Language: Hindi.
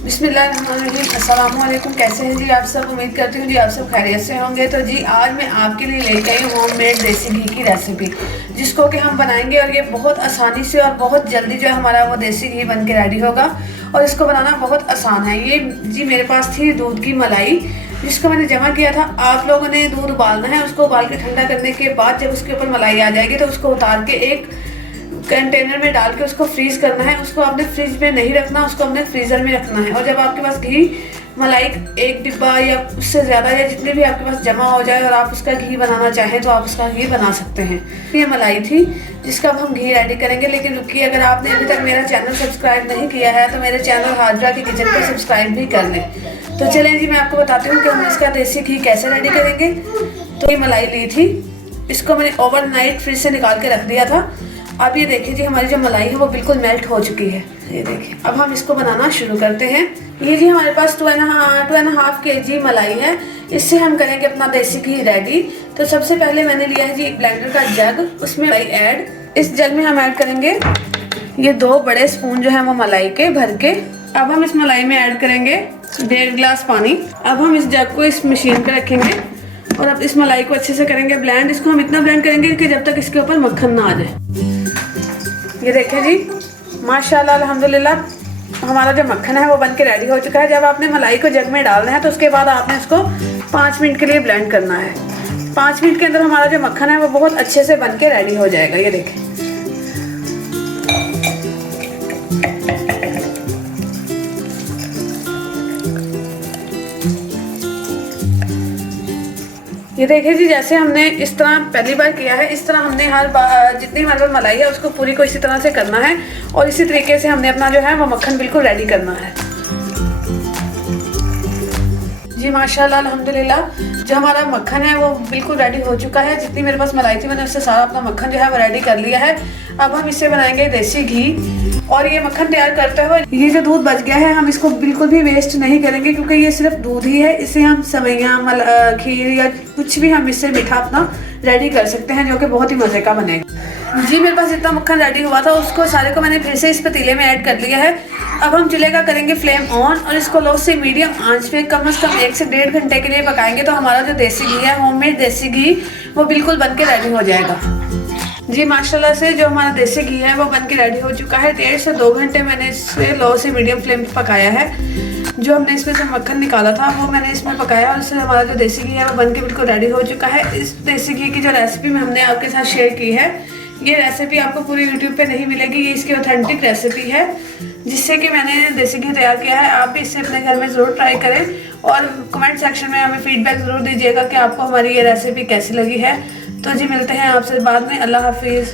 बिस्मिल्लाहिर्रहमानिर्रहीम। अस्सलाम वालेकुम। कैसे हैं जी आप सब? उम्मीद करती हूँ जी आप सब खैरियत से होंगे। तो जी आज मैं आपके लिए लेके आई हूँ होममेड देसी घी की रेसिपी, जिसको कि हम बनाएंगे और ये बहुत आसानी से और बहुत जल्दी जो है हमारा वो देसी घी बन के रेडी होगा। और इसको बनाना बहुत आसान है। ये जी मेरे पास थी दूध की मलाई, जिसको मैंने जमा किया था। आप लोगों ने दूध उबालना है, उसको उबाल के ठंडा करने के बाद जब उसके ऊपर मलाई आ जाएगी तो उसको उतार के एक कंटेनर में डाल के उसको फ्रीज करना है। उसको आपने फ्रिज में नहीं रखना, उसको हमने फ्रीजर में रखना है। और जब आपके पास घी मलाई एक डिब्बा या उससे ज़्यादा या जितने भी आपके पास जमा हो जाए और आप उसका घी बनाना चाहें तो आप उसका घी बना सकते हैं। ये मलाई थी जिसका अब हम घी रेडी करेंगे। लेकिन रुकिए, अगर आपने अभी तक मेरा चैनल सब्सक्राइब नहीं किया है तो मेरे चैनल हाजरा की किचन को सब्सक्राइब भी कर लें। तो चलें जी, मैं आपको बताती हूँ कि हम इसका देसी घी कैसे रेडी करेंगे। तो ये मलाई ली थी, इसको मैंने ओवरनाइट फ्रिज से निकाल के रख दिया था। अब ये देखिए जी, हमारी जो मलाई है वो बिल्कुल मेल्ट हो चुकी है। ये देखिए, अब हम इसको बनाना शुरू करते हैं। ये जी हमारे पास 2.5 kg मलाई है। इससे हम करेंगे अपना देसी घी रेडी। तो सबसे पहले मैंने लिया है जी एक ब्लेंडर का जग, उसमें मलाई ऐड। इस जग में हम ऐड करेंगे ये 2 बड़े स्पून जो है वो मलाई के भर के। अब हम इस मलाई में ऐड करेंगे 1.5 गिलास पानी। अब हम इस जग को इस मशीन पे रखेंगे और अब इस मलाई को अच्छे से करेंगे ब्लेंड। इसको हम इतना ब्लेंड करेंगे कि जब तक इसके ऊपर मक्खन ना आ जाए। ये देखें जी, माशाल्लाह अल्हम्दुलिल्लाह हमारा जो मक्खन है वो बन के रेडी हो चुका है। जब आपने मलाई को जग में डालना है तो उसके बाद आपने इसको 5 मिनट के लिए ब्लेंड करना है। 5 मिनट के अंदर हमारा जो मक्खन है वो बहुत अच्छे से बन के रेडी हो जाएगा। ये देखें, ये देखिए जी, जैसे हमने इस तरह पहली बार किया है, इस तरह हमने हर बार जितनी हमारे पास मलाई है उसको पूरी को इसी तरह से करना है। और इसी तरीके से हमने अपना जो है वो मक्खन बिल्कुल रेडी करना है। जी माशाल्लाह अल्हम्दुलिल्लाह, जो हमारा मक्खन है वो बिल्कुल रेडी हो चुका है। जितनी मेरे पास मलाई थी मैंने उससे सारा अपना मक्खन जो है वो रेडी कर लिया है। अब हम इससे बनाएंगे देसी घी। और ये मक्खन तैयार करते हुए ये जो दूध बच गया है हम इसको बिल्कुल भी वेस्ट नहीं करेंगे, क्योंकि ये सिर्फ दूध ही है। इससे हम सेवइयाँ, खीर या कुछ भी हम इससे मीठा अपना रेडी कर सकते हैं, जो कि बहुत ही मज़े का बनेगा। जी मेरे पास इतना मक्खन रेडी हुआ था, उसको सारे को मैंने फिर से इस पतीले में ऐड कर लिया है। अब हम चूल्हे का करेंगे फ्लेम ऑन और इसको लो से मीडियम आंच पे कम से कम 1 से 1.5 घंटे के लिए पकाएंगे। तो हमारा जो देसी घी है, होममेड देसी घी, वो बिल्कुल बन के रेडी हो जाएगा। जी माशाल्लाह से जो हमारा देसी घी है वो बन के रेडी हो चुका है। 1.5 से 2 घंटे मैंने इसे लो से मीडियम फ्लेम पे पकाया है। जो हमने इसमें से मक्खन निकाला था वो मैंने इसमें पकाया और इससे हमारा जो देसी घी है वो बन के बिल्कुल रेडी हो चुका है। इस देसी घी की जो रेसिपी में हमने आपके साथ शेयर की है, ये रेसिपी आपको पूरी यूट्यूब पे नहीं मिलेगी। ये इसकी ऑथेंटिक रेसिपी है जिससे कि मैंने देसी घी तैयार किया है। आप भी इससे अपने घर में ज़रूर ट्राई करें और कमेंट सेक्शन में हमें फीडबैक ज़रूर दीजिएगा कि आपको हमारी ये रेसिपी कैसी लगी है। तो जी मिलते हैं आपसे बाद में। अल्लाह हाफिज़।